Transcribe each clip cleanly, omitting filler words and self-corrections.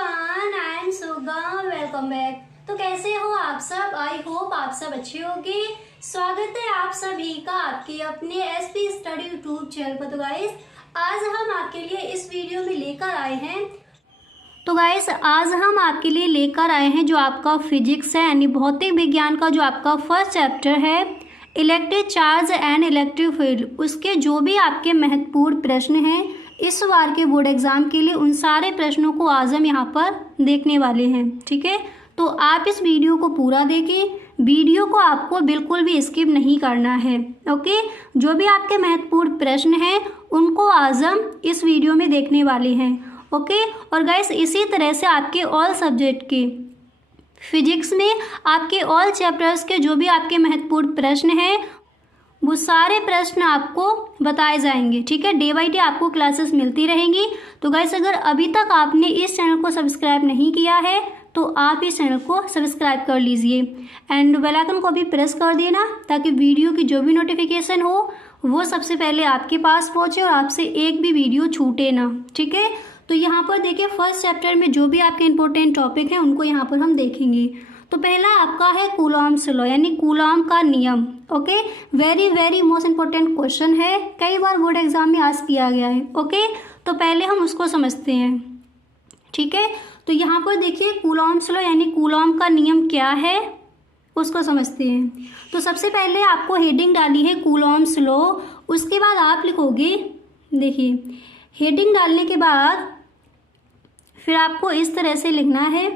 Everyone, I am Suga. Welcome back. तो कैसे हो आप सब? आई होप आप सब अच्छे होंगे। स्वागत है आप सभी का आपके अपने एसपी स्टडी यूट्यूब चैनल पर। तो गाइस, आज हम आपके लिए इस वीडियो में लेकर आए हैं जो आपका फिजिक्स है, यानी भौतिक विज्ञान का जो आपका फर्स्ट चैप्टर है, electric charge and electric field, उसके जो भी आपके महत्वपूर्ण प्रश्न हैं इस बार के बोर्ड एग्जाम के लिए, उन सारे प्रश्नों को आज हम यहाँ पर देखने वाले हैं। ठीक है, तो आप इस वीडियो को पूरा देखें। वीडियो को आपको बिल्कुल भी स्किप नहीं करना है। ओके, जो भी आपके महत्वपूर्ण प्रश्न हैं उनको आज हम इस वीडियो में देखने वाले हैं। ओके, और गाइस इसी तरह से आपके ऑल सब्जेक्ट के फिजिक्स में आपके ऑल चैप्टर्स के जो भी आपके महत्वपूर्ण प्रश्न हैं वो सारे प्रश्न आपको बताए जाएंगे। ठीक है, डे बाई डे आपको क्लासेस मिलती रहेंगी। तो गाइस, अगर अभी तक आपने इस चैनल को सब्सक्राइब नहीं किया है तो आप इस चैनल को सब्सक्राइब कर लीजिए एंड बेल आइकन को भी प्रेस कर देना, ताकि वीडियो की जो भी नोटिफिकेशन हो वो सबसे पहले आपके पास पहुँचे और आपसे एक भी वीडियो छूटे ना। ठीक है, तो यहाँ पर देखिए फर्स्ट चैप्टर में जो भी आपके इंपॉर्टेंट टॉपिक हैं उनको यहाँ पर हम देखेंगे। तो पहला आपका है कूलॉम्स लॉ, यानी कूलॉम का नियम। Okay, very most important question है, कई बार बोर्ड एग्जाम में आस्क किया गया है। ओके, तो पहले हम उसको समझते हैं। ठीक है, तो यहाँ पर देखिए कूलॉम्स लॉ यानी कूलॉम का नियम क्या है उसको समझते हैं। तो सबसे पहले आपको हेडिंग डाली है कूलॉम्स लॉ, उसके बाद आप लिखोगे, देखिए हेडिंग डालने के बाद फिर आपको इस तरह से लिखना है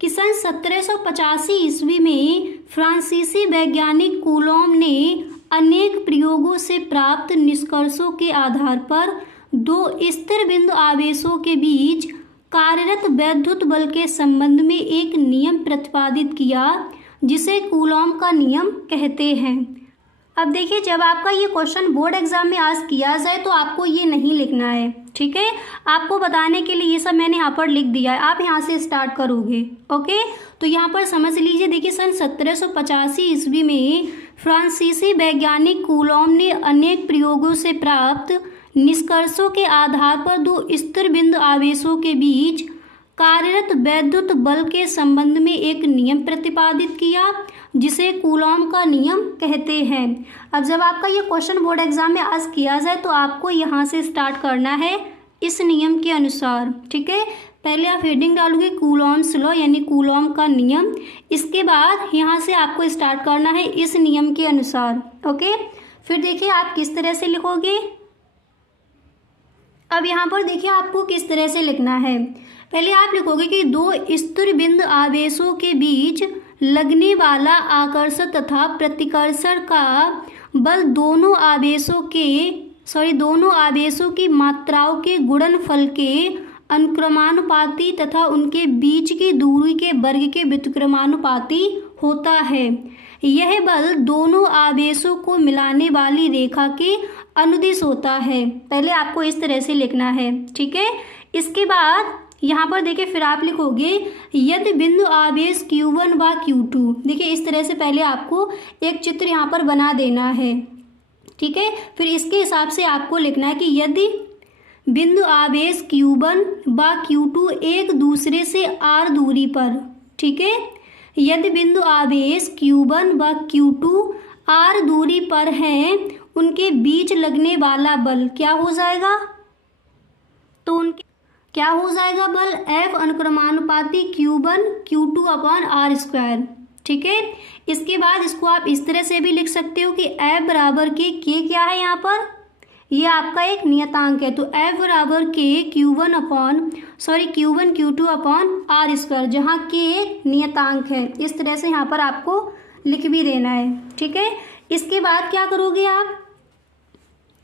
कि सन 1785 ईस्वी में फ्रांसीसी वैज्ञानिक कूलॉम ने अनेक प्रयोगों से प्राप्त निष्कर्षों के आधार पर दो स्थिर बिंदु आवेशों के बीच कार्यरत वैद्युत बल के संबंध में एक नियम प्रतिपादित किया, जिसे कूलॉम का नियम कहते हैं। अब देखिए, जब आपका ये क्वेश्चन बोर्ड एग्जाम में आस्क किया जाए तो आपको ये नहीं लिखना है। ठीक है, आपको बताने के लिए ये सब मैंने यहाँ पर लिख दिया है, आप यहाँ से स्टार्ट करोगे। ओके, तो यहाँ पर समझ लीजिए, देखिए सन 1785 ईस्वी में फ्रांसीसी वैज्ञानिक कूलॉम ने अनेक प्रयोगों से प्राप्त निष्कर्षों के आधार पर दो स्थिर बिंदु आवेशों के बीच कार्यरत वैद्युत बल के संबंध में एक नियम प्रतिपादित किया, जिसे कूलॉम का नियम कहते हैं। अब जब आपका ये क्वेश्चन बोर्ड एग्जाम में आस्क किया जाए तो आपको यहाँ से स्टार्ट करना है इस नियम के अनुसार। ठीक है, पहले आप हेडिंग डालोगे कूलॉम्स लॉ यानी कूलॉम का नियम, इसके बाद यहाँ से आपको स्टार्ट करना है इस नियम के अनुसार। ओके, फिर देखिए आप किस तरह से लिखोगे। अब यहाँ पर देखिए आपको किस तरह से लिखना है। पहले आप लिखोगे कि दो स्थिर बिंदु आवेशों के बीच लगने वाला आकर्षण तथा प्रतिकर्षण का बल दोनों आवेशों की मात्राओं के गुणनफल के अनुक्रमानुपाती तथा उनके बीच की दूरी के वर्ग के व्युत्क्रमानुपाती होता है। यह बल दोनों आवेशों को मिलाने वाली रेखा के अनुदिश होता है। पहले आपको इस तरह से लिखना है। ठीक है, इसके बाद यहाँ पर देखिए फिर आप लिखोगे यदि बिंदु आवेश Q1 व Q2। देखिए इस तरह से पहले आपको एक चित्र यहाँ पर बना देना है। ठीक है, फिर इसके हिसाब से आपको लिखना है कि यदि बिंदु आवेश Q1 व Q2 एक दूसरे से r दूरी पर, ठीक है, यदि बिंदु आवेश Q1 व Q2 r दूरी पर हैं, उनके बीच लगने वाला बल क्या हो जाएगा? तो उनके क्या हो जाएगा बल? F अनुक्रमानुपाती Q1 Q2 upon r square. ठीक है, इसके बाद इसको आप इस तरह से भी लिख सकते हो कि F बराबर के K क्या है, यहाँ पर ये आपका एक नियतांक है, तो F बराबर के Q1 Q2 upon r square, जहाँ K एक नियतांक है। इस तरह से यहाँ पर आपको लिख भी देना है। ठीक है, इसके बाद क्या करोगे आप?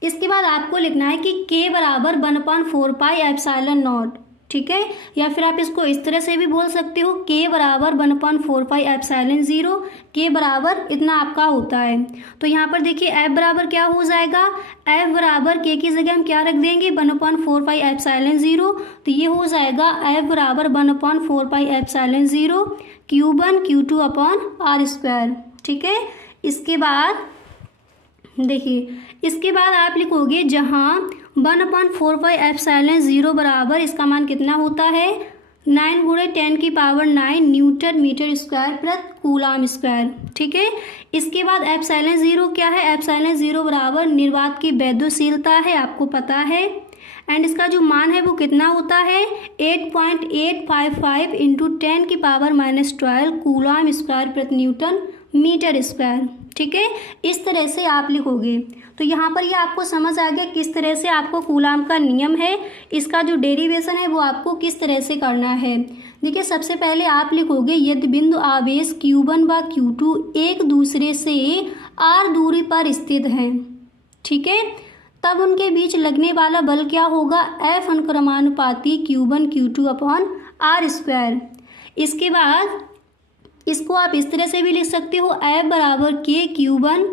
इसके बाद आपको लिखना है कि K बराबर 1/4 पाई एप्सिलॉन नॉट। ठीक है, या फिर आप इसको इस तरह से भी बोल सकते हो K बराबर 1/4 पाई एप्सिलॉन 0। K बराबर इतना आपका होता है। तो यहाँ पर देखिए F बराबर क्या हो जाएगा? F बराबर K की जगह हम क्या रख देंगे? 1/4 पाई एप्सिलॉन 0। तो ये हो जाएगा F बराबर 1/4 pi epsilon 0 Q1 Q2 upon r square. ठीक है, इसके बाद देखिए इसके बाद आप लिखोगे जहाँ 1/4 पाई एप्सिलॉन 0 बराबर, इसका मान कितना होता है? 9 गुणे 10⁹ न्यूटन मीटर स्क्वायर प्रति कूलाम स्क्वायर। ठीक है, इसके बाद एप्सिलॉन ज़ीरो क्या है, एप्सिलॉन ज़ीरो बराबर निर्वात की वैद्युशीलता है, आपको पता है। एंड इसका जो मान है वो कितना होता है 8.855 इंटू 10⁻⁻12 कूलाम स्क्वायर प्रति न्यूटन मीटर स्क्वायर। ठीक है, इस तरह से आप लिखोगे। तो यहाँ पर ये आपको समझ आ गया किस तरह से आपको कूलाम का नियम है, इसका जो डेरिवेशन है वो आपको किस तरह से करना है। देखिए, सबसे पहले आप लिखोगे यदि बिंदु आवेश Q1 व Q2 एक दूसरे से r दूरी पर स्थित हैं, ठीक है, तब उनके बीच लगने वाला बल क्या होगा, F अनुक्रमानुपाती Q1 Q2 upon r square. इसके बाद इसको आप इस तरह से भी लिख सकते हो F बराबर K Q1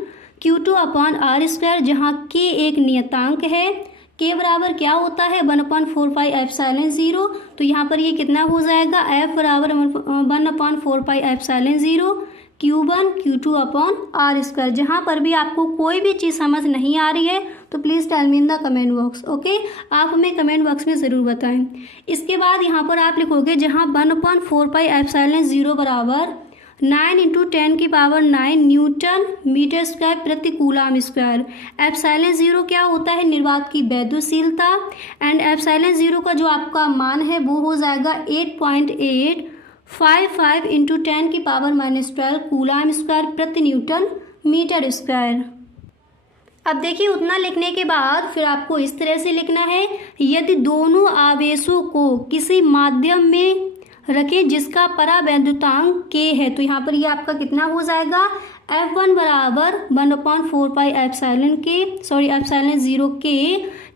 Q2 upon r square, जहाँ K एक नियतांक है। K बराबर क्या होता है 1/4 एप्सिलॉन ज़ीरो। तो यहाँ पर ये कितना हो जाएगा F बराबर 1/4 epsilon zero Q1 Q2 upon r square. जहाँ पर भी आपको कोई भी चीज़ समझ नहीं आ रही है तो please tell me in the comment box. Okay, आप हमें कमेंट बॉक्स में ज़रूर बताएं। इसके बाद यहाँ पर आप लिखोगे जहाँ 1/4 एप्सिलॉन ज़ीरो बराबर 9 इंटू 10⁹ न्यूटन मीटर स्क्वायर प्रति कूलाम स्क्वायर। एप्सिलॉन ज़ीरो क्या होता है निर्वात की वैद्युशीलता। एंड एप्सिलॉन ज़ीरो का जो आपका मान है वो हो जाएगा 8.855 इंटू 10⁻⁻12 कूलाम स्क्वायर प्रति न्यूटन मीटर स्क्वायर। अब देखिए, उतना लिखने के बाद फिर आपको इस तरह से लिखना है यदि दोनों आवेशों को किसी माध्यम में रखें जिसका परावैद्युतांक k है, तो यहाँ पर ये आपका कितना हो जाएगा F1 बराबर 1/4 epsilon zero K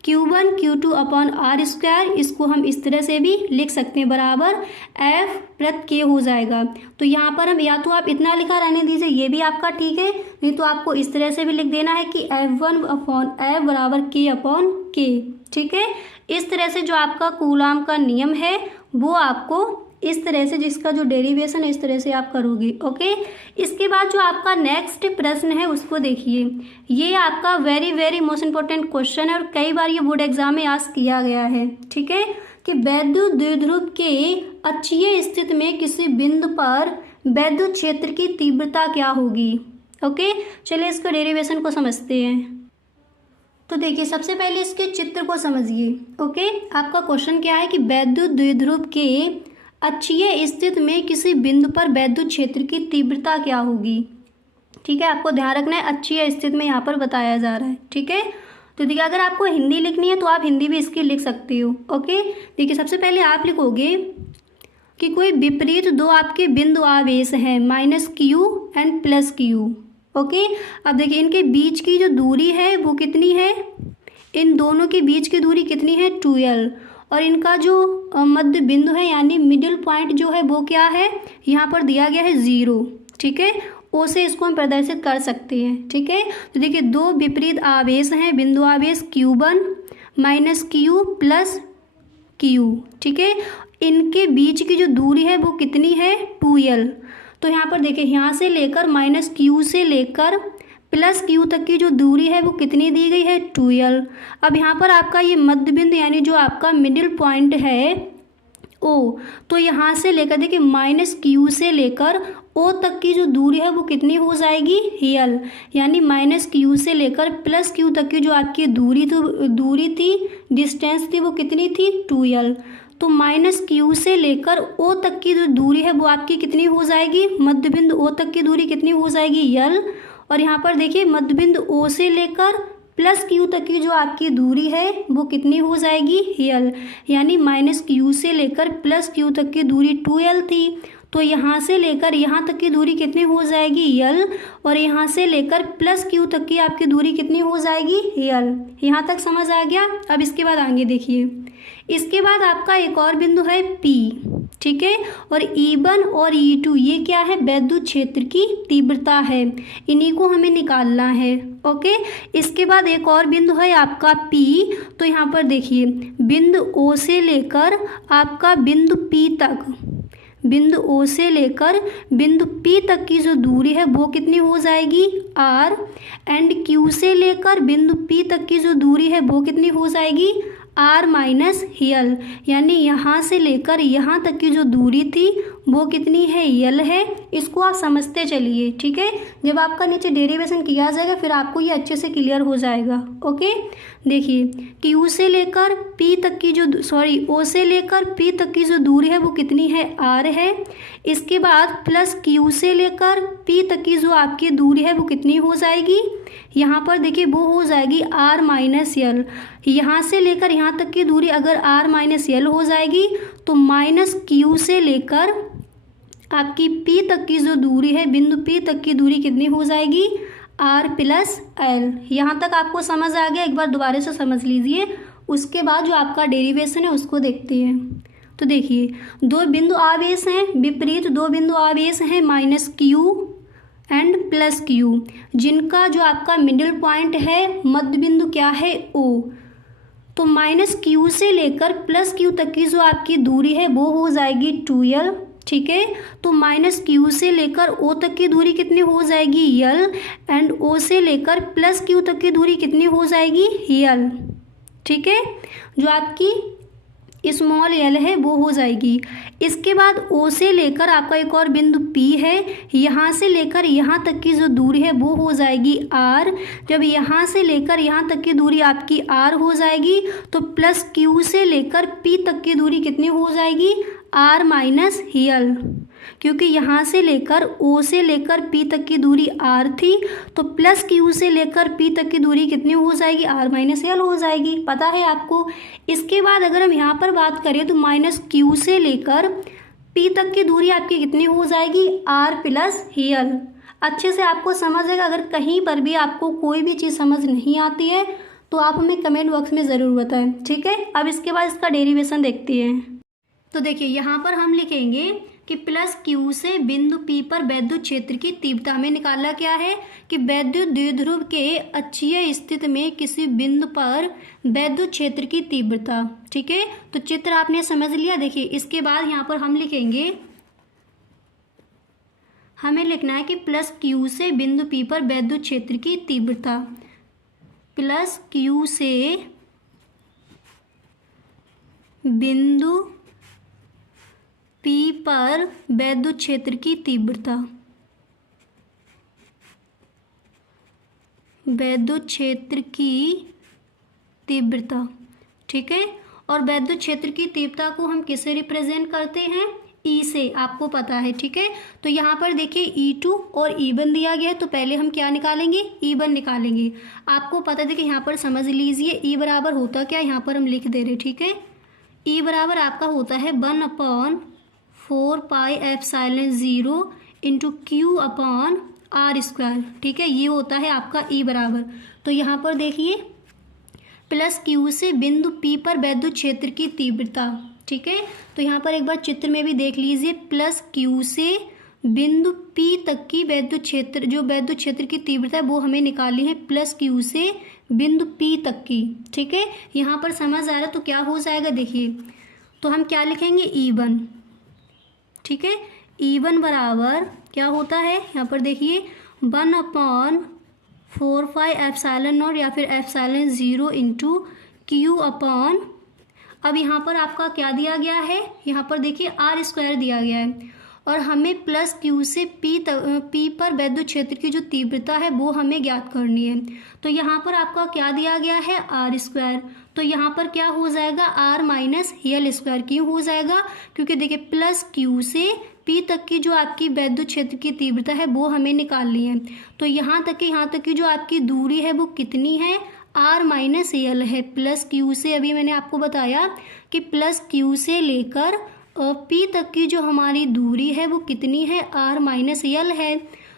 Q1 Q2 upon r square. इसको हम इस तरह से भी लिख सकते हैं बराबर F प्रति K हो जाएगा। तो यहाँ पर हम या तो आप इतना लिखा रहने दीजिए, ये भी आपका ठीक है, नहीं तो आपको इस तरह से भी लिख देना है कि F1 अपॉन F बराबर K अपॉन K। ठीक है, इस तरह से जो आपका कूलाम का नियम है वो आपको इस तरह से, जिसका जो डेरिवेशन है इस तरह से आप करोगे। ओके, इसके बाद जो आपका नेक्स्ट प्रश्न है उसको देखिए। ये आपका वेरी मोस्ट इंपॉर्टेंट क्वेश्चन है और कई बार ये बोर्ड एग्जाम में आस्क किया गया है। ठीक है, कि वैद्युत द्विध्रुव के अक्षीय स्थिति में किसी बिंदु पर वैद्युत क्षेत्र की तीव्रता क्या होगी। ओके, चलिए इसको डेरिवेशन को समझते हैं। तो देखिए, सबसे पहले इसके चित्र को समझिए। ओके, आपका क्वेश्चन क्या है कि वैद्युत द्विध्रुव के अक्षीय स्थिति में किसी बिंदु पर वैद्युत क्षेत्र की तीव्रता क्या होगी। ठीक है, आपको ध्यान रखना है अक्षीय स्थिति में यहाँ पर बताया जा रहा है। ठीक है, तो देखिए अगर आपको हिंदी लिखनी है तो आप हिंदी भी इसकी लिख सकते हो। ओके, देखिए सबसे पहले आप लिखोगे कि कोई विपरीत दो आपके बिंदु आवेश हैं -Q एंड +Q। ओके, अब देखिए इनके बीच की जो दूरी है वो कितनी है, इन दोनों के बीच की दूरी कितनी है 2L, और इनका जो मध्य बिंदु है यानी मिडिल पॉइंट जो है वो क्या है, यहाँ पर दिया गया है 0। ठीक है, ओ से इसको हम प्रदर्शित कर सकते हैं। ठीक है, तो देखिए दो विपरीत आवेश हैं, बिंदु आवेश Q1 -Q +Q। ठीक है, इनके बीच की जो दूरी है वो कितनी है 2L। तो यहाँ पर देखिए यहाँ से लेकर -Q से लेकर +Q तक की जो दूरी है वो कितनी दी गई है 2L। अब यहाँ पर आपका ये मध्य बिंदु यानी जो आपका मिडिल पॉइंट है O, तो यहाँ से लेकर देखिए -Q से लेकर O तक की जो दूरी है वो कितनी हो जाएगी L, यानी -Q से लेकर +Q तक की जो आपकी दूरी थी डिस्टेंस थी वो कितनी थी 2L। तो -Q से लेकर O तक की जो दूरी है वो आपकी कितनी हो जाएगी, मध्य बिंदु O तक की दूरी कितनी हो जाएगी L। और यहाँ पर देखिए मध्य बिंदु O से लेकर +Q तक की जो आपकी दूरी है वो कितनी हो जाएगी L, यानी -Q से लेकर +Q तक की दूरी 2L थी। तो यहाँ से लेकर यहाँ तक की दूरी कितनी हो जाएगी L, और यहाँ से लेकर +Q तक की आपकी दूरी कितनी हो जाएगी L। यहाँ तक समझ आ गया। अब इसके बाद आगे देखिए, इसके बाद आपका एक और बिंदु है P। ठीक है, और E1 और E2 ये क्या है, वैद्युत क्षेत्र की तीव्रता है, इन्हीं को हमें निकालना है। ओके, इसके बाद एक और बिंदु है आपका P। तो यहाँ पर देखिए बिंदु O से लेकर आपका बिंदु P तक, बिंदु O से लेकर बिंदु P तक की जो दूरी है वो कितनी हो जाएगी R, एंड Q से लेकर बिंदु P तक की जो दूरी है वो कितनी हो जाएगी आर माइनस यल, यानी यहाँ से लेकर यहाँ तक की जो दूरी थी वो कितनी है, यल है। इसको आप समझते चलिए, ठीक है। जब आपका नीचे डेरिवेशन किया जाएगा फिर आपको ये अच्छे से क्लियर हो जाएगा। ओके, देखिए क्यू से लेकर पी तक की जो ओ से लेकर पी तक की जो दूरी है वो कितनी है, आर है। इसके बाद प्लस क्यू से लेकर पी तक की जो आपकी दूरी है वो कितनी हो जाएगी, यहाँ पर देखिए वो हो जाएगी आर माइनस यल। यहाँ से लेकर यहाँ तक की दूरी अगर आर माइनस यल हो जाएगी तो माइनस क्यू से लेकर आपकी पी तक की जो दूरी है, बिंदु पी तक की दूरी कितनी हो जाएगी, आर प्लस एल। यहाँ तक आपको समझ आ गया, एक बार दोबारा से समझ लीजिए, उसके बाद जो आपका डेरिवेशन है उसको देखते हैं। तो देखिए दो बिंदु आवेश हैं, विपरीत दो बिंदु आवेश हैं minus Q and plus Q, जिनका जो आपका मिडिल पॉइंट है, मध्य बिंदु क्या है, ओ। तो माइनस क्यू से लेकर प्लस क्यू तक की जो आपकी दूरी है वो हो जाएगी 2l, ठीक है। तो माइनस क्यू से लेकर ओ तक की दूरी कितनी हो जाएगी, यल, एंड ओ से लेकर प्लस क्यू तक की दूरी कितनी हो जाएगी, यल, ठीक है। जो आपकी स्मॉल एल है वो हो जाएगी। इसके बाद ओ से लेकर आपका एक और बिंदु पी है, यहाँ से लेकर यहाँ तक की जो दूरी है वो हो जाएगी आर। जब यहाँ से लेकर यहाँ तक की दूरी आपकी आर हो जाएगी तो प्लस क्यू से लेकर पी तक की दूरी कितनी हो जाएगी, आर माइनस यल, क्योंकि यहाँ से लेकर ओ से लेकर पी तक की दूरी आर थी, तो प्लस क्यू से लेकर पी तक की दूरी कितनी हो जाएगी, आर माइनस यल हो जाएगी, पता है आपको। इसके बाद अगर हम यहाँ पर बात करें तो माइनस क्यू से लेकर पी तक की दूरी आपकी कितनी हो जाएगी, आर प्लस यल। अच्छे से आपको समझ आएगा। अगर कहीं पर भी आपको कोई भी चीज़ समझ नहीं आती है तो आप हमें कमेंट बॉक्स में ज़रूर बताएं, ठीक है। अब इसके बाद इसका डेरिवेशन देखते हैं। तो देखिए यहाँ पर हम लिखेंगे कि प्लस क्यू से बिंदु पी पर वैद्युत क्षेत्र की तीव्रता हमें निकालना क्या है कि वैद्युत द्विध्रुव के अक्षीय स्थिति में किसी बिंदु पर वैद्युत क्षेत्र की तीव्रता, ठीक है। तो चित्र आपने समझ लिया। देखिए इसके बाद यहाँ पर हम लिखेंगे, हमें लिखना है कि प्लस क्यू से बिंदु पी पर वैद्युत क्षेत्र की तीव्रता, प्लस क्यू से बिंदु पी पर वैद्युत क्षेत्र की तीव्रता, वैद्युत क्षेत्र की तीव्रता, ठीक है। और वैद्युत क्षेत्र की तीव्रता को हम किससे रिप्रेजेंट करते हैं, ई से, आपको पता है, ठीक है। तो यहाँ पर देखिए E2 और E1 दिया गया है, तो पहले हम क्या निकालेंगे, E1 निकालेंगे। आपको पता है कि यहाँ पर समझ लीजिए E बराबर होता क्या, यहाँ पर हम लिख दे रहे, ठीक है। E बराबर आपका होता है 1/4 pi epsilon 0 into Q upon R square, ठीक है। ये होता है आपका E बराबर। तो यहाँ पर देखिए प्लस Q से बिंदु P पर वैद्युत क्षेत्र की तीव्रता, ठीक है। तो यहाँ पर एक बार चित्र में भी देख लीजिए, प्लस Q से बिंदु P तक की वैद्युत क्षेत्र, जो वैद्युत क्षेत्र की तीव्रता है वो हमें निकालनी है प्लस Q से बिंदु P तक की, ठीक है। यहाँ पर समझ आ रहा है तो क्या हो जाएगा, देखिए तो हम क्या लिखेंगे, E1, ठीक है। E1 बराबर क्या होता है, यहाँ पर देखिए 1/4 पाई एप्सिलॉन नॉट या फिर एप्सिलॉन 0 इंटू Q अपॉन, अब यहाँ पर आपका क्या दिया गया है, यहाँ पर देखिए R स्क्वायर दिया गया है और हमें प्लस Q से P पर वैद्युत क्षेत्र की जो तीव्रता है वो हमें ज्ञात करनी है। तो यहाँ पर आपका क्या दिया गया है, R स्क्वायर। तो यहाँ पर क्या हो जाएगा, R माइनस यल स्क्वायर। क्यों हो जाएगा, क्योंकि देखिए प्लस Q से P तक की जो आपकी वैद्युत क्षेत्र की तीव्रता है वो हमें निकालनी है। तो यहाँ तक की जो आपकी दूरी है वो कितनी है, R माइनस यल है। प्लस Q से, अभी मैंने आपको बताया कि प्लस Q से लेकर P तक की जो हमारी दूरी है वो कितनी है, R माइनस यल है।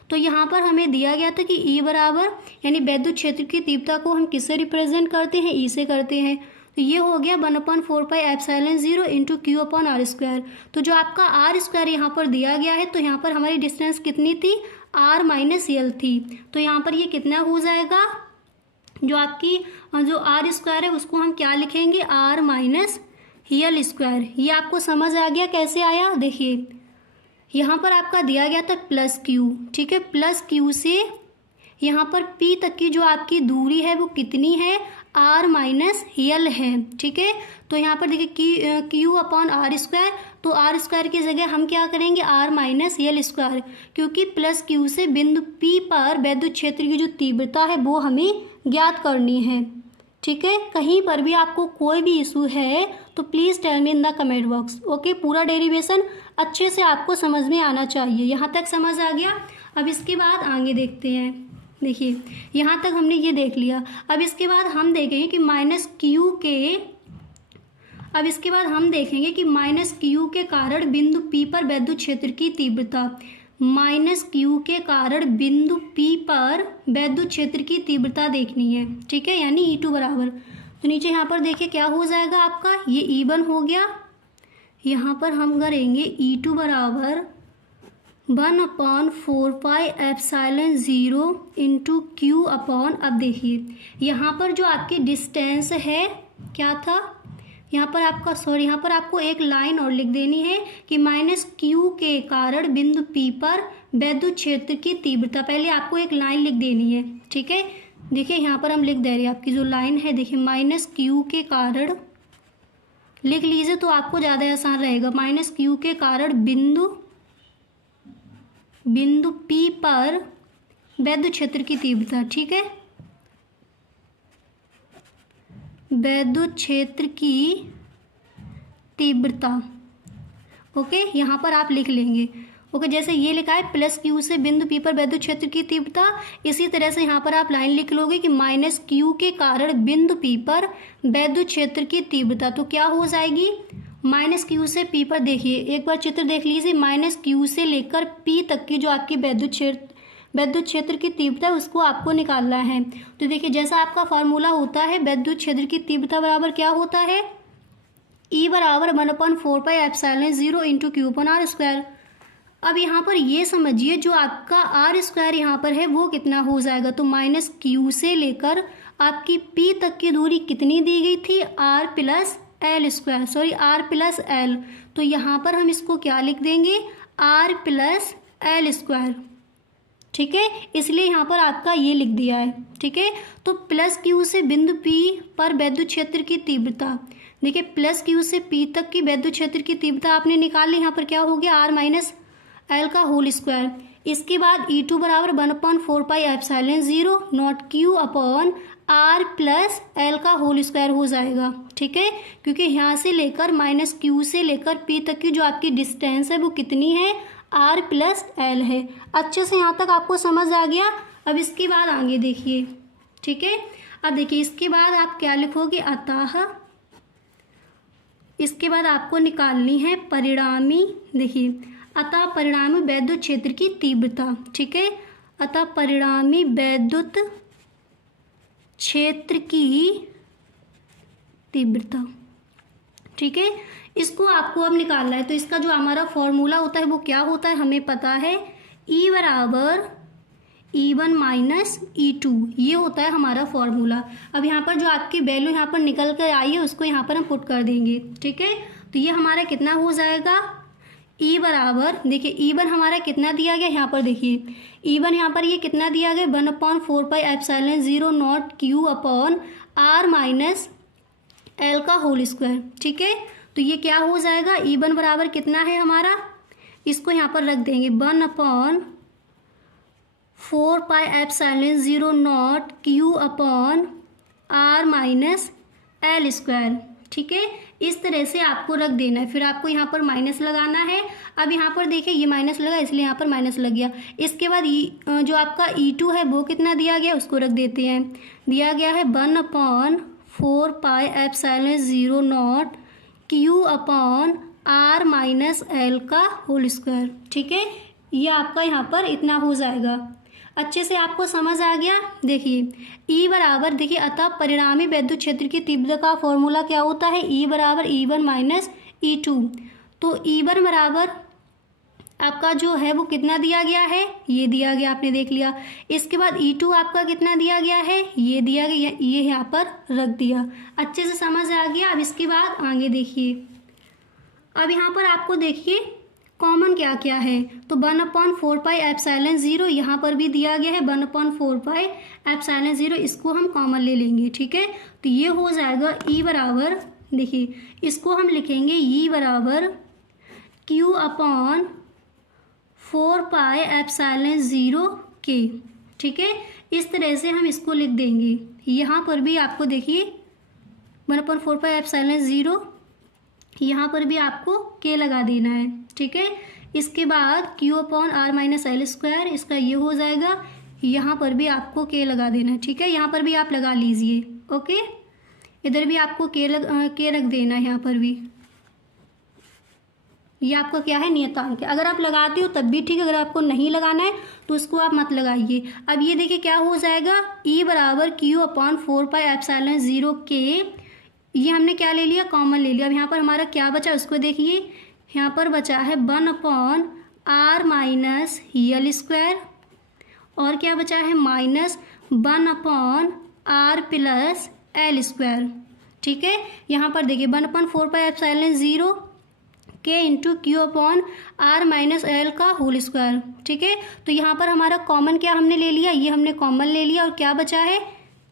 तो यहाँ पर हमें दिया गया था कि E बराबर, यानी वैद्युत क्षेत्र की तीव्रता को हम किससे रिप्रेजेंट करते हैं, E से करते हैं। तो ये हो गया 1/4 pi epsilon 0 into Q upon R square. तो जो आपका R स्क्वायर यहाँ पर दिया गया है, तो यहाँ पर हमारी डिस्टेंस कितनी थी, R माइनस यल थी। तो यहाँ पर ये कितना हो जाएगा, जो आपकी जो R स्क्वायर है उसको हम क्या लिखेंगे, R माइनस यल स्क्वायर। ये आपको समझ आ गया कैसे आया। देखिए यहाँ पर आपका दिया गया था प्लस Q, ठीक है। प्लस Q से यहाँ पर P तक की जो आपकी दूरी है वो कितनी है, आर माइनस यल है। ठीक है, तो यहाँ पर देखिए क्यू अपॉन आर स्क्वायर, तो आर स्क्वायर की जगह हम क्या करेंगे आर माइनस यल स्क्वायर, क्योंकि प्लस क्यू से बिंदु पी पर वैद्युत क्षेत्र की जो तीव्रता है वो हमें ज्ञात करनी है। ठीक है, कहीं पर भी आपको कोई भी इशू है तो please tell me in the comment box. Okay, पूरा डेरिवेशन अच्छे से आपको समझ में आना चाहिए। यहाँ तक समझ आ गया? अब इसके बाद आगे देखते हैं। देखिए यहाँ तक हमने ये देख लिया। अब इसके बाद हम देखेंगे कि माइनस क्यू के कारण बिंदु P पर वैद्युत क्षेत्र की तीव्रता, माइनस क्यू के कारण बिंदु P पर वैद्युत क्षेत्र की तीव्रता देखनी है। ठीक है, यानी E2 बराबर, तो नीचे यहाँ पर देखिए क्या हो जाएगा आपका, ये E1 हो गया। यहाँ पर हम करेंगे E2 बराबर 1/4πε0 इंटू क्यू अपॉन, अब देखिए यहाँ पर जो आपकी डिस्टेंस है क्या था, यहाँ पर आपको एक लाइन और लिख देनी है कि माइनस क्यू के कारण बिंदु P पर वैद्युत क्षेत्र की तीव्रता, पहले आपको एक लाइन लिख देनी है। ठीक है, देखिए यहाँ पर हम लिख दे रहे हैं, आपकी जो लाइन है देखिए माइनस क्यू के कारण, लिख लीजिए तो आपको ज़्यादा आसान रहेगा। माइनस क्यू के कारण बिंदु P पर वैद्युत क्षेत्र की तीव्रता। ठीक है, वैद्युत क्षेत्र की तीव्रता। ओके, यहाँ पर आप लिख लेंगे। ओके, जैसे ये लिखा है प्लस क्यू से बिंदु P पर वैद्युत क्षेत्र की तीव्रता, इसी तरह से यहाँ पर आप लाइन लिख लोगे कि माइनस क्यू के कारण बिंदु P पर वैद्युत क्षेत्र की तीव्रता, तो क्या हो जाएगी माइनस क्यू से P पर, देखिए एक बार चित्र देख लीजिए, माइनस क्यू से लेकर P तक की जो आपकी वैद्युत क्षेत्र की तीव्रता है उसको आपको निकालना है। तो देखिए जैसा आपका फॉर्मूला होता है वैद्युत क्षेत्र की तीव्रता बराबर क्या होता है, E बराबर 1/4πε0 into Q upon R square. अब यहाँ पर ये समझिए जो आपका आर स्क्वायर यहाँ पर है वो कितना हो जाएगा, तो माइनस क्यू से लेकर आपकी P तक की दूरी कितनी दी गई थी, आर प्लस एल, तो यहाँ पर हम इसको क्या लिख देंगे आर प्लस एल स्क्वायर। ठीक है, इसलिए यहाँ पर आपका ये लिख दिया है। ठीक है, तो प्लस क्यू से बिंदु P पर वैद्युत क्षेत्र की तीव्रता, देखिए प्लस क्यू से P तक की वैद्युत क्षेत्र की तीव्रता आपने निकाल ली, यहाँ पर क्या हो गया आर माइनस एल का होल स्क्वायर। इसके बाद E2 बराबर 1/4πε0 not Q upon R plus L का होल स्क्वायर हो जाएगा। ठीक है, क्योंकि यहाँ से लेकर माइनस क्यू से लेकर P तक की जो आपकी डिस्टेंस है वो कितनी है, आर प्लस एल है। अच्छे से यहाँ तक आपको समझ आ गया? अब इसके बाद आगे देखिए। ठीक है, अब देखिए इसके बाद आप क्या लिखोगे, अतः इसके बाद आपको निकालनी है परिणामी, देखिए अतः परिणामी वैद्युत क्षेत्र की तीव्रता। ठीक है, अतः परिणामी वैद्युत क्षेत्र की तीव्रता। ठीक है, इसको आपको अब निकालना है, तो इसका जो हमारा फॉर्मूला होता है वो क्या होता है हमें पता है, E बराबर E1 माइनस E2, ये होता है हमारा फॉर्मूला। अब यहाँ पर जो आपकी वैल्यू यहाँ पर निकल कर आई है उसको यहाँ पर हम पुट कर देंगे। ठीक है, तो ये हमारा कितना हो जाएगा, E बराबर, देखिए E1 हमारा कितना दिया गया, यहाँ पर देखिए E1 यहाँ पर ये कितना दिया गया 1/4πε0 not Q upon R minus L का होल स्क्वायर। ठीक है, तो ये क्या हो जाएगा, E1 बराबर कितना है हमारा, इसको यहाँ पर रख देंगे 1/4πε0 not Q upon R minus L square. ठीक है, इस तरह से आपको रख देना है, फिर आपको यहाँ पर माइनस लगाना है। अब यहाँ पर देखिए ये माइनस लगा इसलिए यहाँ पर माइनस लग गया। इसके बाद जो आपका E2 है वो कितना दिया गया उसको रख देते हैं, दिया गया है 1/4πε0 not Q upon R minus L का होल स्क्वायर। ठीक है, ये आपका यहाँ पर इतना हो जाएगा। अच्छे से आपको समझ आ गया? देखिए E बराबर, देखिए अतः परिणामी वैद्युत क्षेत्र की तीव्रता का फॉर्मूला क्या होता है, E बराबर E1 माइनस E2। तो E1 बराबर आपका जो है वो कितना दिया गया है, ये दिया गया, आपने देख लिया। इसके बाद E2 आपका कितना दिया गया है, ये दिया गया, ये यहाँ पर रख दिया। अच्छे से समझ आ गया? अब इसके बाद आगे देखिए। अब यहाँ पर आपको देखिए कॉमन क्या क्या है, तो 1/4πε0 यहाँ पर भी दिया गया है 1/4πε0, इसको हम कॉमन ले लेंगे। ठीक है, तो ये हो जाएगा ई बराबर, देखिए इसको हम लिखेंगे ई बराबर Q/4πε0K। ठीक है, इस तरह से हम इसको लिख देंगे। यहाँ पर भी आपको देखिए 1/4πε0, यहाँ पर भी आपको K लगा देना है। ठीक है, इसके बाद Q/r-l², इसका ये हो जाएगा, यहाँ पर भी आपको K लगा देना है। ठीक है, यहाँ पर भी आप लगा लीजिए। ओके, इधर भी आपको K रख देना है, यहाँ पर भी। ये आपका क्या है, नियतांक है। अगर आप लगाते हो तब भी ठीक है, अगर आपको नहीं लगाना है तो उसको आप मत लगाइए। अब ये देखिए क्या हो जाएगा, E बराबर Q/4πε0K, ये हमने क्या ले लिया, कॉमन ले लिया। अब यहाँ पर हमारा क्या बचा उसको देखिए, यहाँ पर बचा है 1/r-l², और क्या बचा है -1/r+l²। ठीक है, यहाँ पर देखिए 1/4πε0 K इंटू Q/r-l²। ठीक है, तो यहाँ पर हमारा कॉमन क्या हमने ले लिया, ये हमने कॉमन ले लिया, और क्या बचा है,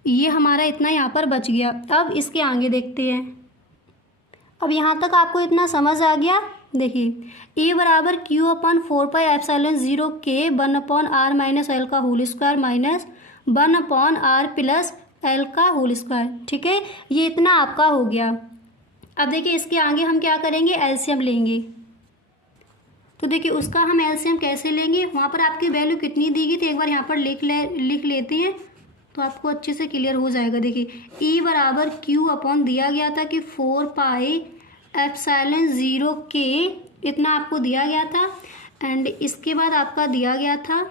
ये हमारा इतना यहाँ पर बच गया। अब इसके आगे देखते हैं। अब यहाँ तक आपको इतना समझ आ गया। देखिए E बराबर Q/4πε0K 1/r-l² माइनस 1/r+l²। ठीक है, ये इतना आपका हो गया। अब देखिए इसके आगे हम क्या करेंगे, एलसीएम लेंगे। तो देखिए उसका हम एलसीएम कैसे लेंगे, वहाँ पर आपकी वैल्यू कितनी दी गई थी एक बार यहाँ पर लिख लेते हैं, तो आपको अच्छे से क्लियर हो जाएगा। देखिए E बराबर Q दिया गया था कि 4πε0K, इतना आपको दिया गया था। एंड इसके बाद आपका दिया गया था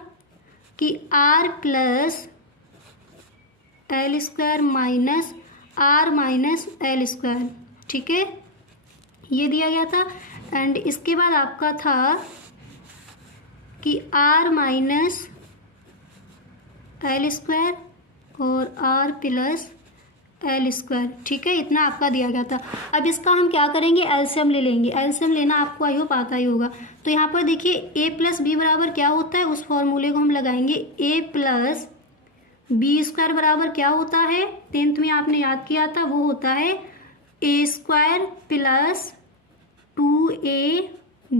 कि r+l² माइनस r-l²। ठीक है, ये दिया गया था। एंड इसके बाद आपका था कि r-l² और r+l²। ठीक है, इतना आपका दिया गया था। अब इसका हम क्या करेंगे, एलसीएम ले लेंगे। एलसीएम लेना आपको आई होप आता ही होगा। तो यहाँ पर देखिए a+b बराबर क्या होता है, उस फॉर्मूले को हम लगाएंगे। a+b² बराबर क्या होता है, 10th में आपने याद किया था, वो होता है a² + 2ab +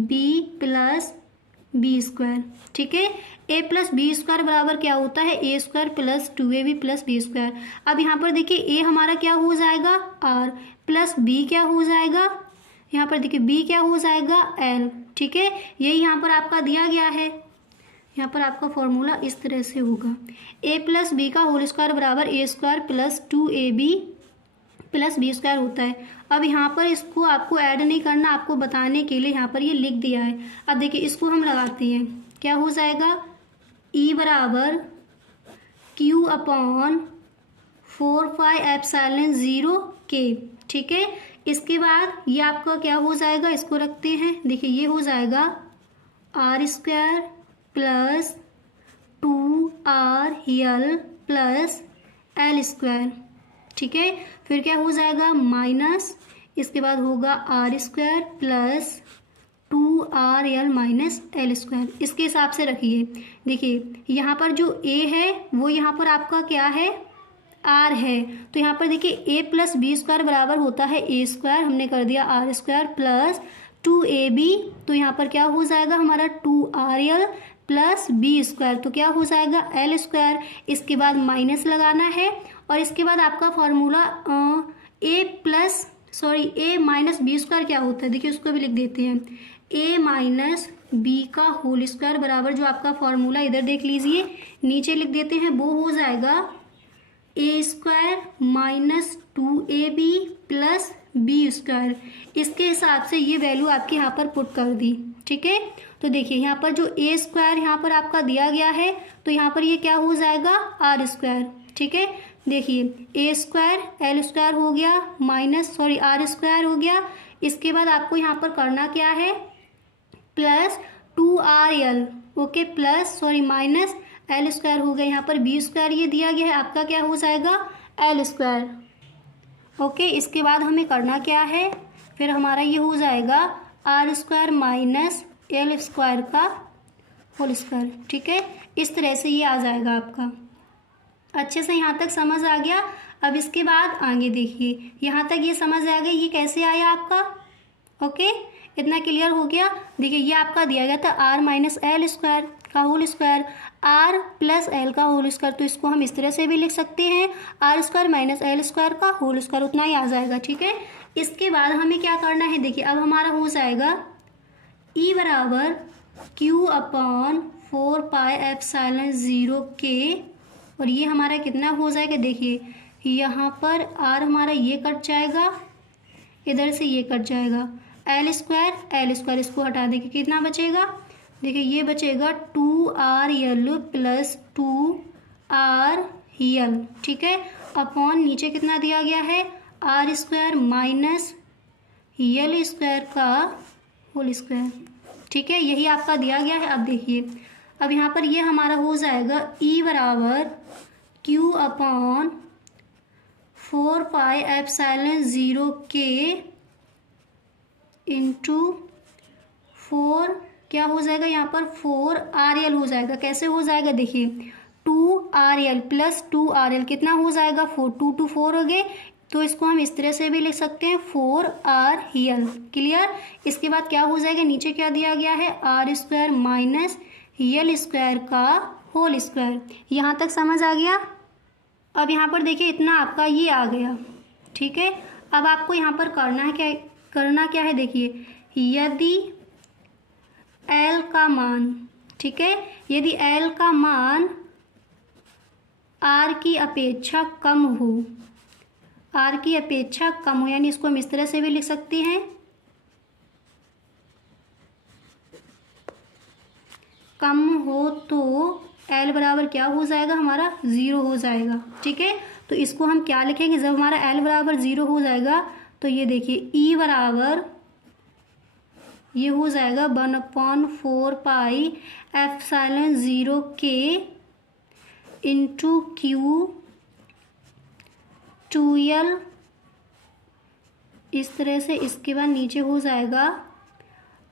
b²। ठीक है, a+b² बराबर क्या होता है, a² + 2ab + b²। अब यहाँ पर देखिए a हमारा क्या हो जाएगा, r, प्लस b क्या हो जाएगा, यहाँ पर देखिए b क्या हो जाएगा, l। ठीक है, यही यहाँ पर आपका दिया गया है। यहाँ पर आपका फॉर्मूला इस तरह से होगा, a+b² बराबर a² + 2ab + b² होता है। अब यहाँ पर इसको आपको ऐड नहीं करना, आपको बताने के लिए यहाँ पर ये लिख दिया है। अब देखिए इसको हम लगाते हैं, क्या हो जाएगा, E बराबर Q/4πε0K। ठीक है, इसके बाद ये आपका क्या हो जाएगा, इसको रखते हैं। देखिए ये हो जाएगा r² + 2rl + l²। ठीक है, फिर क्या हो जाएगा, माइनस, इसके बाद होगा r² + 2rl - l²। इसके हिसाब से रखिए। देखिए यहाँ पर जो a है वो यहाँ पर आपका क्या है, r है। तो यहाँ पर देखिए a+b² बराबर होता है a², हमने कर दिया r² + 2ab, तो यहाँ पर क्या हो जाएगा हमारा 2rl + b², तो क्या हो जाएगा l²। इसके बाद माइनस लगाना है, और इसके बाद आपका फॉर्मूला a - b² क्या होता है, देखिए उसको भी लिख देते हैं। a - b² बराबर जो आपका फॉर्मूला इधर देख लीजिए, नीचे लिख देते हैं, वो हो जाएगा a² - 2ab + b²। इसके हिसाब से ये वैल्यू आपके यहाँ पर पुट कर दी। ठीक है, तो देखिए यहाँ पर जो a² यहाँ पर आपका दिया गया है, तो यहाँ पर ये क्या हो जाएगा, r²। ठीक है, देखिए a² l² हो गया, r² हो गया। इसके बाद आपको यहाँ पर करना क्या है, plus 2rl, okay, minus l² हो गया। यहाँ पर b² ये दिया गया है, आपका क्या हो जाएगा, l²। ओके, इसके बाद हमें करना क्या है, फिर हमारा ये हो जाएगा r² - एल स्क्वायर का होल स्क्वायर। ठीक है, इस तरह से ये आ जाएगा आपका। अच्छे से यहाँ तक समझ आ गया। अब इसके बाद आगे देखिए, यहाँ तक ये समझ आ गया ये कैसे आया आपका। ओके, इतना क्लियर हो गया। देखिए ये आपका दिया गया था आर माइनस एल स्क्वायर का whole square, R plus L का होल स्क्वायर, तो इसको हम इस तरह से भी लिख सकते हैं R square minus L square का होल स्क्वायर, उतना ही आ जाएगा। ठीक है, इसके बाद हमें क्या करना है, देखिए अब हमारा हो जाएगा ई बराबर क्यू अपॉन 4πε0 के, और ये हमारा कितना हो जाएगा, देखिए यहाँ पर आर हमारा ये कट जाएगा, इधर से ये कट जाएगा, एल स्क्वायर इसको हटा देंगे, कितना बचेगा, देखिए ये बचेगा 2RL प्लस 2RL। ठीक है, अपॉन नीचे कितना दिया गया है, R square minus L square का होल स्क्वायर। ठीक है, यही आपका दिया गया है। अब देखिए, अब यहाँ पर ये हमारा हो जाएगा ई बराबर क्यू अपॉन 4πε0 के इंटू 4 क्या हो जाएगा, यहाँ पर 4RL हो जाएगा। कैसे हो जाएगा, देखिए 2RL प्लस 2RL कितना हो जाएगा, 4, 2 to 4 हो गए, तो इसको हम इस तरह से भी लिख सकते हैं 4RL। क्लियर। इसके बाद क्या हो जाएगा, नीचे क्या दिया गया है, R square minus L square का होल स्क्वायर। यहाँ तक समझ आ गया। अब यहाँ पर देखिए इतना आपका ये आ गया। ठीक है, अब आपको यहाँ पर करना क्या है, देखिए यदि L का मान, ठीक है, यदि L का मान R की अपेक्षा कम हो, R की अपेक्षा कम हो, यानी इसको हम इस तरह से भी लिख सकते हैं, कम हो तो L बराबर क्या हो जाएगा, हमारा 0 हो जाएगा। ठीक है, तो इसको हम क्या लिखेंगे, जब हमारा L बराबर 0 हो जाएगा तो ये देखिए E बराबर ये हो जाएगा 1/4πε0 के इंटू क्यू 2L, इस तरह से। इसके बाद नीचे हो जाएगा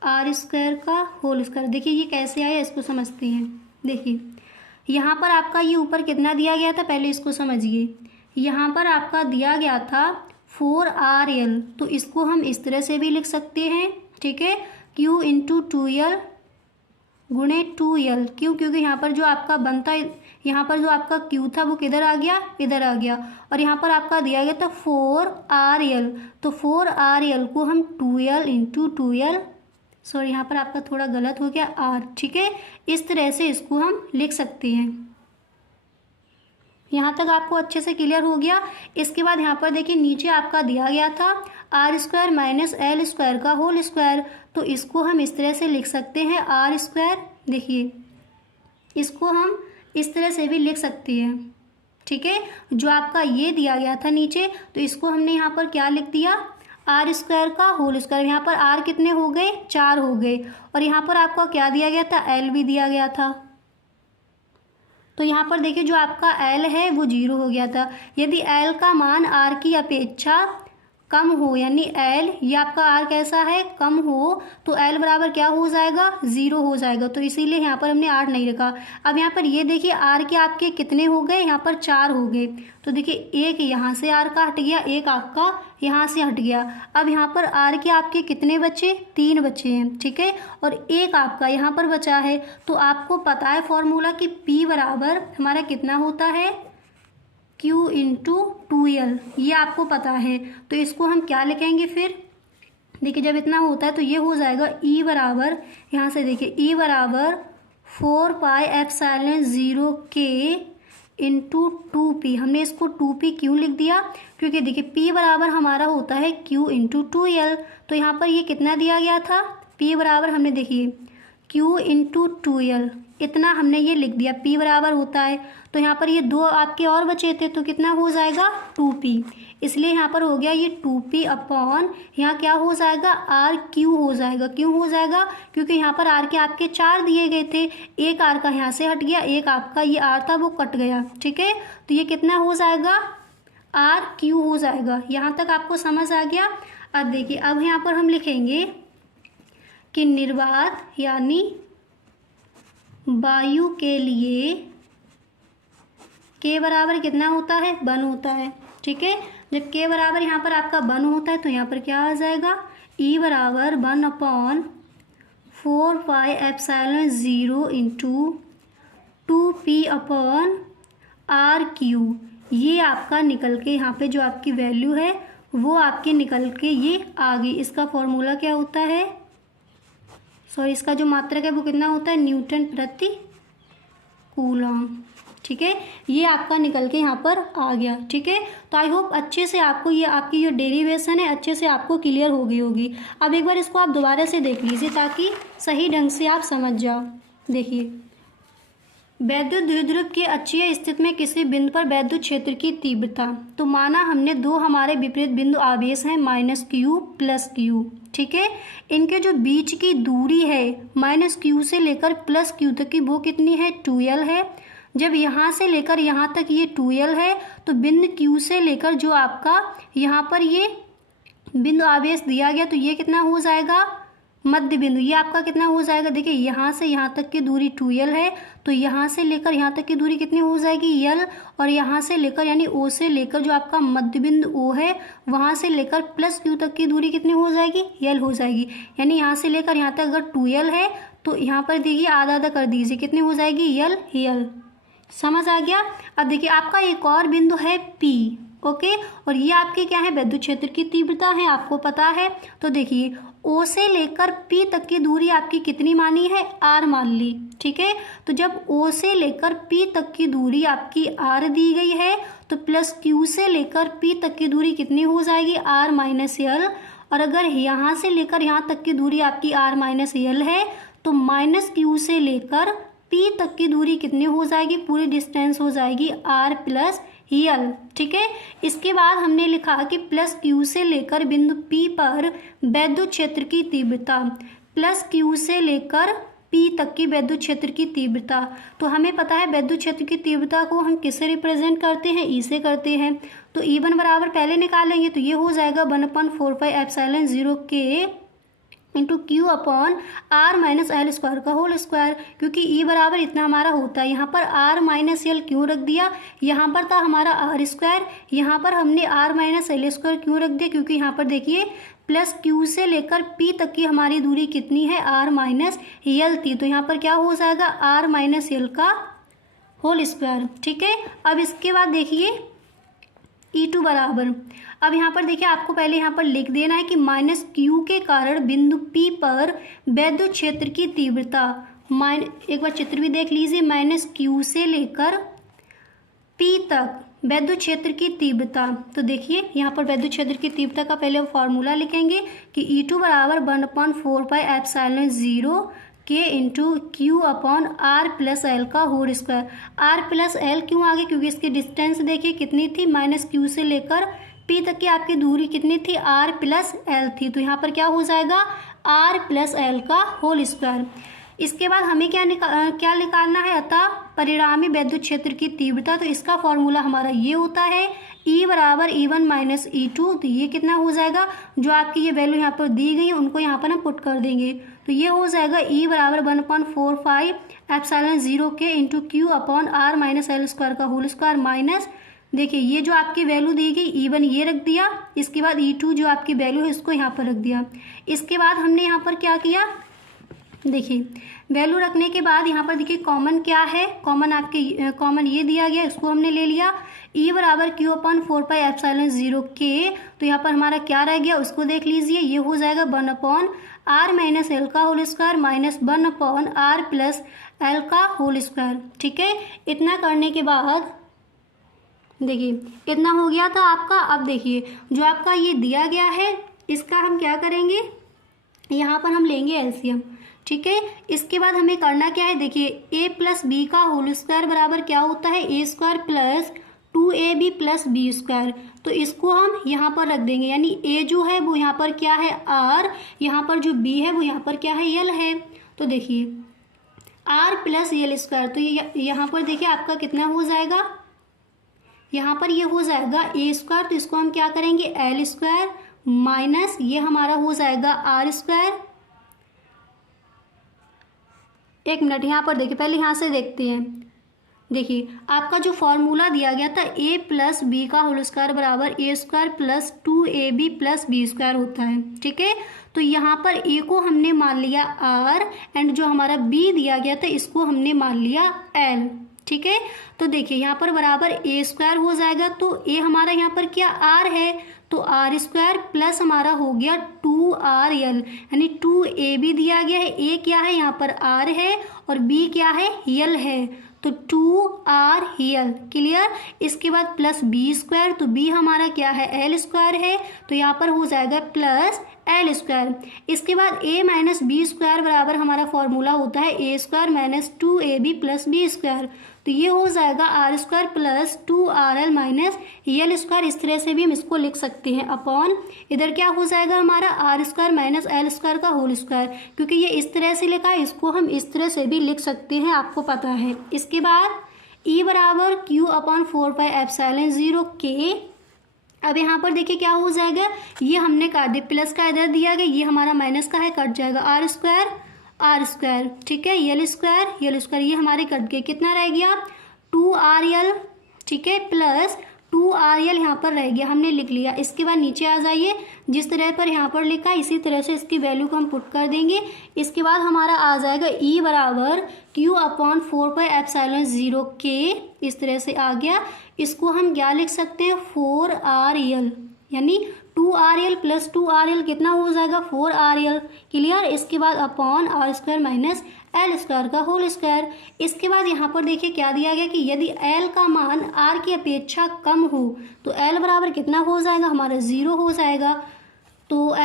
आर स्क्वायर का होल स्क्वायर। देखिए ये कैसे आया, इसको समझते हैं। देखिए यहाँ पर आपका ये ऊपर कितना दिया गया था, पहले इसको समझिए। यहाँ पर आपका दिया गया था 4RL, तो इसको हम इस तरह से भी लिख सकते हैं। ठीक है, Q इंटू 2L गुणे 2L, क्यों, क्योंकि यहाँ पर जो आपका बनता है, यहाँ पर जो आपका Q था वो किधर आ गया, इधर आ गया, और यहाँ पर आपका दिया गया था 4RL, तो 4RL को हम 2L इंटू 2L, सॉरी यहाँ पर आपका थोड़ा गलत हो गया R। ठीक है, इस तरह से इसको हम लिख सकते हैं। यहाँ तक आपको अच्छे से क्लियर हो गया। इसके बाद यहाँ पर देखिए नीचे आपका दिया गया था R square minus L square का होल स्क्वायर, तो इसको हम इस तरह से लिख सकते हैं आर स्क्वायर। देखिए इसको हम इस तरह से भी लिख सकते हैं। ठीक है, जो आपका ये दिया गया था नीचे, तो इसको हमने यहाँ पर क्या लिख दिया, आर स्क्वायर का होल स्क्वायर। यहाँ पर आर कितने हो गए, 4 हो गए, और यहाँ पर आपका क्या दिया गया था, एल भी दिया गया था। तो यहाँ पर देखिए जो आपका L है वो 0 हो गया था। यदि L का मान R की अपेक्षा कम हो, यानी L ये आपका R कैसा है, कम हो, तो L बराबर क्या हो जाएगा, 0 हो जाएगा। तो इसीलिए यहाँ पर हमने 8 नहीं रखा। अब यहाँ पर ये देखिए R के आपके कितने हो गए, यहाँ पर 4 हो गए, तो देखिए एक यहाँ से R का हट गया, एक आपका यहाँ से हट गया। अब यहाँ पर R के आपके कितने बचे, 3 बचे हैं। ठीक है, और एक आपका यहाँ पर बचा है। तो आपको पता है फॉर्मूला कि P बराबर हमारा कितना होता है, Q इंटू 2L, ये आपको पता है। तो इसको हम क्या लिखेंगे फिर, देखिए जब इतना होता है तो ये हो जाएगा E बराबर, यहाँ से देखिए E बराबर 4πε0 के इंटू 2P। हमने इसको 2P क्यों लिख दिया, क्योंकि देखिए P बराबर हमारा होता है Q इंटू 2L। तो यहाँ पर ये कितना दिया गया था, P बराबर हमने देखिए Q इंटू 2L, इतना हमने ये लिख दिया, P बराबर होता है। तो यहाँ पर ये 2 आपके और बचे थे, तो कितना हो जाएगा, 2P। इसलिए यहाँ पर हो गया ये 2P अपॉन, यहाँ क्या हो जाएगा, RQ हो जाएगा। क्यों हो जाएगा, क्योंकि यहाँ पर R के आपके 4 दिए गए थे, एक R का यहाँ से हट गया, एक आपका ये R था वो कट गया। ठीक है, तो ये कितना हो जाएगा, RQ हो जाएगा। यहाँ तक आपको समझ आ गया। अब देखिए अब यहाँ पर हम लिखेंगे कि निर्वात यानी वायु के लिए के बराबर कितना होता है, 1 होता है। ठीक है, जब के बराबर यहाँ पर आपका 1 होता है तो यहाँ पर क्या आ जाएगा, ई बराबर 1/4πε0 इंटू 2p/r³। ये आपका निकल के यहाँ पे जो आपकी वैल्यू है वो आपके निकल के ये आ गई। इसका फॉर्मूला क्या होता है, सॉरी इसका जो मात्रक है वो कितना होता है, न्यूटन प्रति कूलम। ठीक है, ये आपका निकल के यहाँ पर आ गया। ठीक है, तो आई होप अच्छे से आपको ये आपकी जो डेरिवेशन है अच्छे से आपको क्लियर हो गई होगी। अब एक बार इसको आप दोबारा से देख लीजिए ताकि सही ढंग से आप समझ जाओ। देखिए, वैद्युत द्विध्रुव के अक्षीय स्थिति में किसी बिंदु पर वैद्युत क्षेत्र की तीव्रता, तो माना हमने दो हमारे विपरीत बिंदु आवेश हैं -q +q। ठीक है, इनके जो बीच की दूरी है -q से लेकर +q तक की वो कितनी है, 2l है। जब यहाँ से लेकर यहाँ तक ये 2l है तो बिंदु q से लेकर जो आपका यहाँ पर ये बिंदु आवेश दिया गया तो ये कितना हो जाएगा, मध्य बिंदु, ये आपका कितना हो जाएगा, देखिए यहाँ से यहाँ तक की दूरी 2l है तो यहाँ से लेकर यहाँ तक की दूरी कितनी हो जाएगी, l, और यहाँ से लेकर यानी o से लेकर जो आपका मध्य बिंदु o है वहाँ से लेकर +q तक की दूरी कितनी हो जाएगी, l हो जाएगी। यानी यहाँ से लेकर यहाँ तक अगर 2l है तो यहाँ पर देखिए आधा आधा कर दीजिए, कितनी हो जाएगी, l। समझ आ गया। अब देखिए आपका एक और बिंदु है P। ओके, और ये आपके क्या है, विद्युत क्षेत्र की तीव्रता है, आपको पता है। तो देखिए O से लेकर P तक की दूरी आपकी कितनी मानी है, R मान ली। ठीक है, तो जब O से लेकर P तक की दूरी आपकी R दी गई है तो +q से लेकर P तक की दूरी कितनी हो जाएगी, R - l। और अगर यहाँ से लेकर यहाँ तक की दूरी आपकी R - l है तो -q से लेकर P तक की दूरी कितनी हो जाएगी, पूरी डिस्टेंस हो जाएगी R + l। ठीक है, इसके बाद हमने लिखा कि +q से लेकर बिंदु P पर वैद्युत क्षेत्र की तीव्रता, +q से लेकर P तक की वैद्युत क्षेत्र की तीव्रता। तो हमें पता है वैद्युत क्षेत्र की तीव्रता को हम किससे रिप्रेजेंट करते हैं, E से करते हैं। तो E1 बराबर पहले निकालेंगे तो ये हो जाएगा 1/4πε0 k इंटू q/r - l² का होल स्क्वायर, क्योंकि E बराबर इतना हमारा होता है। यहाँ पर r - l क्यों रख दिया, यहाँ पर था हमारा r², यहाँ पर हमने r - l² क्यों रख दिया, क्योंकि यहाँ पर देखिए +q से लेकर P तक की हमारी दूरी कितनी है, r - l थी। तो यहाँ पर क्या हो जाएगा, r - l का होल स्क्वायर। ठीक है, अब इसके बाद देखिए E2 बराबर, अब यहाँ पर देखिए आपको पहले यहाँ पर लिख देना है कि -q के कारण बिंदु P पर वैद्युत क्षेत्र की तीव्रता, एक बार चित्र भी देख लीजिए, -q से लेकर P तक वैद्युत क्षेत्र की तीव्रता। तो देखिए यहाँ पर वैद्युत क्षेत्र की तीव्रता का पहले फॉर्मूला लिखेंगे कि E2 बराबर 1/4πε0 k इंटू q/r + l का होल स्क्वायर। r + l क्यों आगे, क्योंकि इसकी डिस्टेंस देखिए कितनी थी, -q से लेकर P तक की आपकी दूरी कितनी थी, r + l थी। तो यहाँ पर क्या हो जाएगा, r + l का होल स्क्वायर। इसके बाद हमें क्या निकालना है, अतः परिणामी वैद्युत क्षेत्र की तीव्रता। तो इसका फॉर्मूला हमारा ये होता है E बराबर E1 - E2। तो ये कितना हो जाएगा, जो आपकी ये वैल्यू यहाँ पर दी गई है उनको यहाँ पर हम पुट कर देंगे। तो ये हो जाएगा E बराबर 1/4πε0 k इंटू q/r - l² का होल स्क्वायर माइनस, देखिए ये जो आपकी वैल्यू दी गई E1 ये रख दिया, इसके बाद E2 जो आपकी वैल्यू है इसको यहाँ पर रख दिया। इसके बाद हमने यहाँ पर क्या किया, देखिए वैल्यू रखने के बाद यहाँ पर देखिए कॉमन क्या है, कॉमन ये दिया गया, इसको हमने ले लिया। E बराबर q/4πε0 k, तो यहाँ पर हमारा क्या रह गया उसको देख लीजिए, ये हो जाएगा 1/r - l का whole square minus 1/r + l का होल स्क्वायर। ठीक है, इतना करने के बाद देखिए इतना हो गया था आपका। अब देखिए जो आपका ये दिया गया है इसका हम क्या करेंगे, यहाँ पर हम लेंगे एलसीएम। ठीक है, इसके बाद हमें करना क्या है, देखिए a + b का होल स्क्वायर बराबर क्या होता है, a² + 2ab + b²। तो इसको हम यहाँ पर रख देंगे, यानी a जो है वो यहाँ पर क्या है r, यहाँ पर जो b है वो यहाँ पर क्या है l है। तो देखिए r + l², तो ये यहाँ पर देखिए आपका कितना हो जाएगा, यहाँ पर ये हो जाएगा a², तो इसको हम क्या करेंगे l² माइनस ये हमारा हो जाएगा r² एक मिनट, यहाँ पर देखिए, पहले यहाँ से देखते हैं। देखिए आपका जो फॉर्मूला दिया गया था a प्लस बी का होल स्क्वायर बराबर a square plus 2ab plus B square होता है, ठीक है। तो यहाँ पर a को हमने मान लिया r एंड जो हमारा b दिया गया था इसको हमने मान लिया l, ठीक है। तो देखिए यहाँ पर बराबर a स्क्वायर हो जाएगा, तो a हमारा यहाँ पर क्या r है, तो आर स्क्वायर प्लस हमारा हो गया 2rl, यानी 2ab दिया गया है, a क्या है यहाँ पर r है और b क्या है l है, तो 2rl, क्लियर। इसके बाद प्लस बी स्क्वायर, तो b हमारा क्या है एल स्क्वायर है, तो यहाँ पर हो जाएगा प्लस एल स्क्वायर। इसके बाद a माइनस बी स्क्वायर बराबर हमारा फॉर्मूला होता है a square minus 2ab plus B square, तो ये हो जाएगा R square plus 2rl minus L square. इस तरह से भी हम इसको लिख सकते हैं अपॉन, इधर क्या हो जाएगा हमारा R square minus L square का होल स्क्वायर, क्योंकि ये इस तरह से लिखा है, इसको हम इस तरह से भी लिख सकते हैं, आपको पता है। इसके बाद E बराबर क्यू अपॉन 4πε0 के। अब यहाँ पर देखिए क्या हो जाएगा, ये हमने काट दिया, प्लस का इधर दिया गया, ये हमारा माइनस का है, कट जाएगा आर स्क्वायर, ठीक है, यल स्क्वायर, ये हमारे कट गए, कितना रह गया 2rl, ठीक है, प्लस 2rl यहाँ पर रह गया, हमने लिख लिया। इसके बाद नीचे आ जाइए, जिस तरह पर यहाँ पर लिखा है इसी तरह से इसकी वैल्यू को हम पुट कर देंगे। इसके बाद हमारा आ जाएगा E बराबर Q अपॉन 4πε0 के, इस तरह से आ गया। इसको हम क्या लिख सकते हैं 4rl, यानी 2rl प्लस 2rl कितना हो जाएगा 4rl, क्लियर। इसके बाद upon R square minus L square का होल स्क्वायर। इसके बाद यहाँ पर देखिए क्या दिया गया कि यदि एल का मान आर की अपेक्षा कम हो तो एल बराबर कितना हो जाएगा हमारा 0 हो जाएगा। तो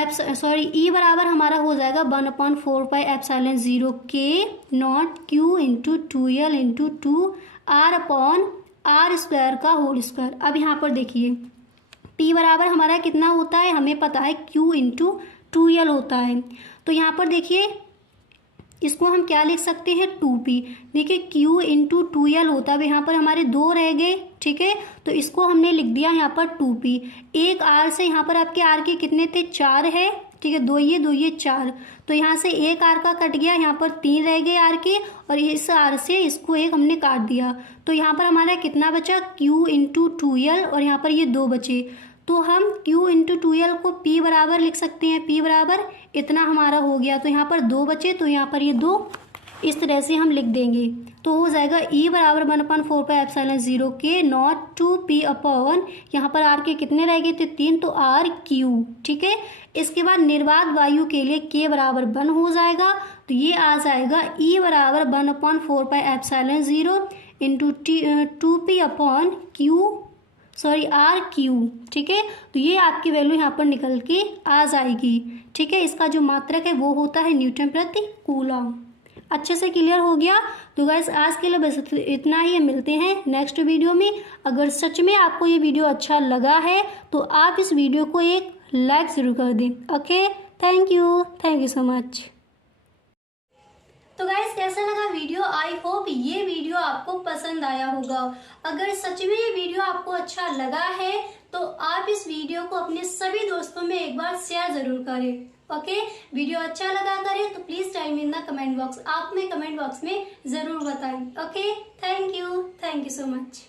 ई बराबर हमारा हो जाएगा 1/4πε0 के naught Q into 2l into 2r upon R square का होल स्क्वायर। अब यहाँ पर देखिए p बराबर हमारा कितना होता है, हमें पता है q इंटू 2l होता है। तो यहाँ पर देखिए इसको हम क्या लिख सकते हैं 2p, देखिए q इंटू 2l होता है, यहाँ पर हमारे 2 रह गए, ठीक है, तो इसको हमने लिख दिया यहाँ पर 2p। एक r से यहाँ पर आपके r के कितने थे 4 है, ठीक है, 2 ये 4, तो यहाँ से एक r का कट गया, यहाँ पर 3 रह गए r के, और इस r से इसको एक हमने काट दिया, तो यहाँ पर हमारा कितना बचा q इंटू 2l, और यहाँ पर ये 2 बचे, तो हम q इंटू 2l को p बराबर लिख सकते हैं, p बराबर इतना हमारा हो गया, तो यहाँ पर 2 बचे, तो यहाँ पर ये 2 इस तरह से हम लिख देंगे। तो हो जाएगा E बराबर 1/4πε0 के नॉट 2p अपॉन, यहाँ पर r के कितने रह गए थे 3, तो r q, ठीक है। इसके बाद निर्वात वायु के लिए k बराबर 1 हो जाएगा, तो ये आ जाएगा E बराबर 1/4πε0 into 2p upon are Q, ठीक है। तो ये आपकी वैल्यू यहाँ पर निकल के आ जाएगी, ठीक है। इसका जो मात्रक है वो होता है न्यूटन प्रति कूलम। अच्छे से क्लियर हो गया। तो गाइस आज के लिए बस इतना ही, मिलते हैं नेक्स्ट वीडियो में। अगर सच में आपको ये वीडियो अच्छा लगा है तो आप इस वीडियो को एक लाइक ज़रूर कर दें। Okay, thank you so much. तो गाइस कैसा लगा वीडियो, आई होप ये वीडियो आपको पसंद आया होगा। अगर सच में ये वीडियो आपको अच्छा लगा है तो आप इस वीडियो को अपने सभी दोस्तों में एक बार शेयर जरूर करें। ओके, वीडियो अच्छा लगा करे तो please time in the comment box, आप में कमेंट बॉक्स में जरूर बताएं। Okay, thank you so much.